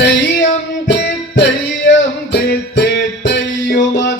തെയ്യം തേ തെയ്യം തെയ്യുമത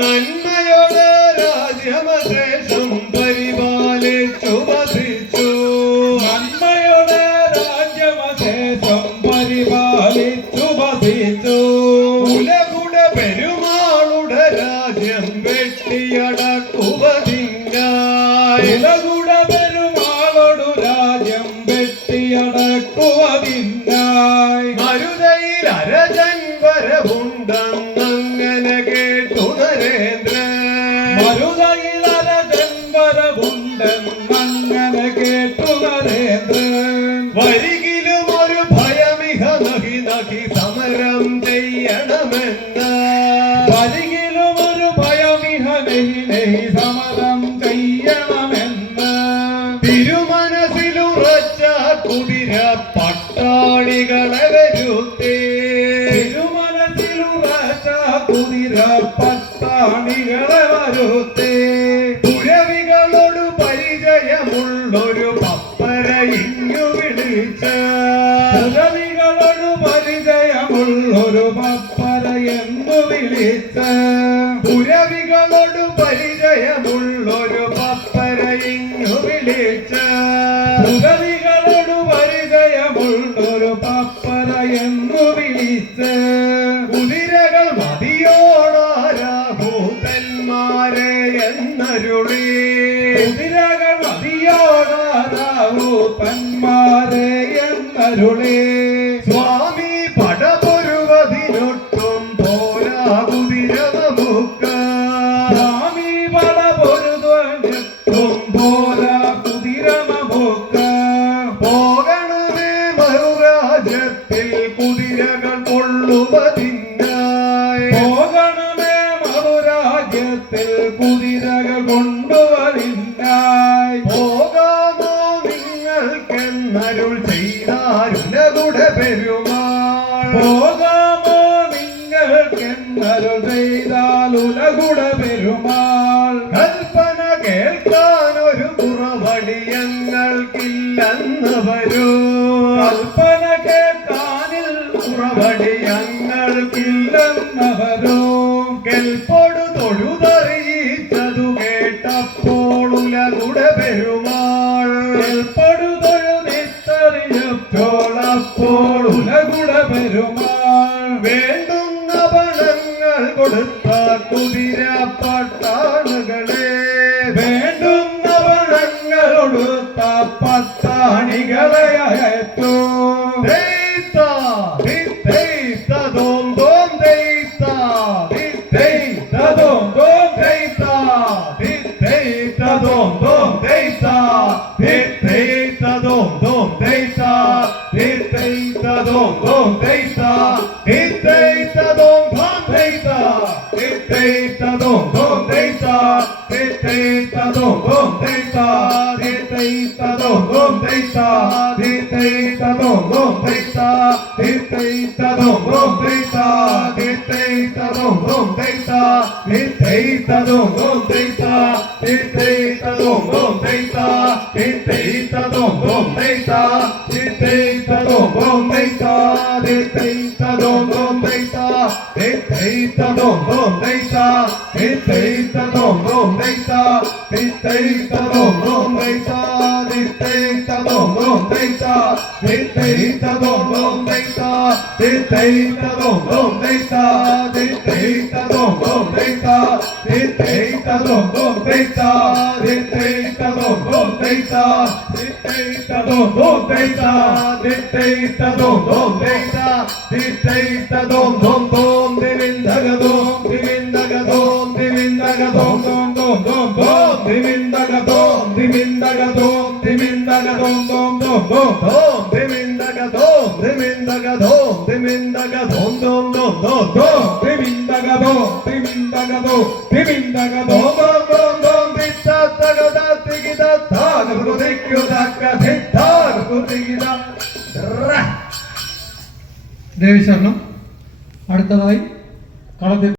നന്മയുടെ രാജ്യമശേഷം പരിപാലിച്ചു വസിച്ചു നന്മയുടെ രാജ്യമശേഷം പരിപാലിച്ചു പെരുമാളുടെ രാജ്യം Narendra പത്താണികളെ വരുത്തേ. പുരവികളോട് പരിചയമുള്ളൊരു പപ്പര ഇങ്ങു വിളിച്ച്. പുരവികളോട് പരിചയമുള്ളൊരു പപ്പര എന്നു എന്നരുളി കുതിരകൾ മതിയോടാതാവൂ തന്മാരെ എന്നരുളി. സ്വാമി പടപൊരുവതിനൊട്ടും പോരാ കുതിര സ്വാമി പടപൊരുതൊട്ടും പൊരുതും പോരാ കുതിര നമുക്ക് പോകണമേ മറുരാജ്യത്തിൽ കുതിരകൾ കൊള്ളുവതിനായി. പോകണമേ മറുരാജ്യത്തിൽ കുതിരകൾ കൊണ്ടുവരിന്നായി പോകാമോ നിങ്ങൾക്കെന്നരുൾ ചെയ്താരുനകുടെ പെരുമാൾ. പോകാമോ നിങ്ങൾക്കെന്നരു ചെയ്താൽ ഉലകുട പെരുമാൾ. കൽപ്പന കേൾക്കാൻ ഒരു കുറവടിയങ്ങൾക്കില്ലെന്ന് വരൂ കൽപ്പന കേൾക്കാനിൽ ഉറവടി ഞങ്ങൾക്കില്ലെന്നവരോ. കെൽപ്പൊടു തൊഴുതറിയിച്ചതു sacudiré aparta. deita, dom, dom, deita, deita, dom, dom, deita, deita, dom, dom, deita, deita, dom, dom, deita, deita, dom, dom, deita, deita, dom, dom, deita, deita, dom, dom, deita, deita, dom, dom, deita, deita, dom, dom, deita, deita, dom, dom, deita, deita, dom, dom, deita, Titteita-dom, dom, deita. Titteita-dom, dom, deita. Titteita-dom, dom, deita. Titteita-dom, dom, deita. Titteita-dom, dom, deita. Titteita-dom, dom, deita. Titteita-dom, dom, deita. Titteita-dom, dom, deita. Titteita dos, dos, treinta, treinta, dos, dos, treinta, treinta, dos, dos, treinta, treinta, dos, dos, dos, de vendaga, dos, de vendaga, dos, de vendaga, dos, dos, dos, dos, dos, de vendaga, dos, de vendaga, dos, de vendaga, dos, dos, dos, dos, dos, de vendaga, dos, de vendaga, dos, de vendaga, dos, dos, dos, dos, dos, തിമിന്തകതോ തിമിന്തകതോ Dom Dom Dom Dom ദിത്ത തകത തികിത താകൃതിക്കുതക്ക ധിത്താകൃതികിത റ. ദേവിശരണം അടുത്തതായി കളത്തിൽ